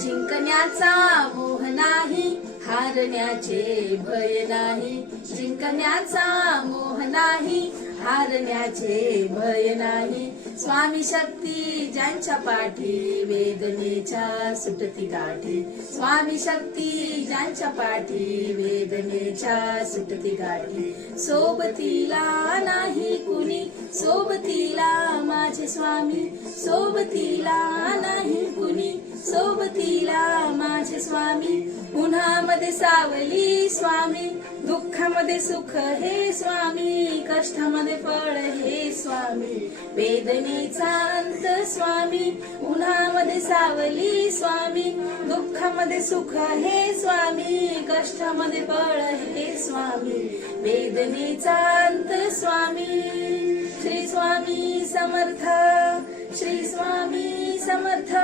जिंकण्याचा मोह नाही, हारण्याचे भय नाही. जिंकण्याचा मोह नाही, हारण्याचे भय नाही. स्वामी शक्ती ज्यांच्या पाठी, वेदनेच्या सुटती गाठी. स्वामी शक्ती ज्यांच्या पाठी, वेदनेच्या सुटती गाठी. सोबतीला नाही कुणी, सोबतीला माझे स्वामी. सोबतीला नाही कुणी, सोबतीला माझे स्वामी. उन्हामध्ये सावली स्वामी, दुःखामध्ये सुख हे स्वामी. कष्टामध्ये फळ हे स्वामी, वेदनेचा अंत स्वामी. उन्हामध्ये सावली स्वामी, दुःखामध्ये सुख हे स्वामी. कष्टामध्ये फळ हे स्वामी, वेदनेचा अंत स्वामी. श्री स्वामी समर्थ, श्री स्वामी समर्थ.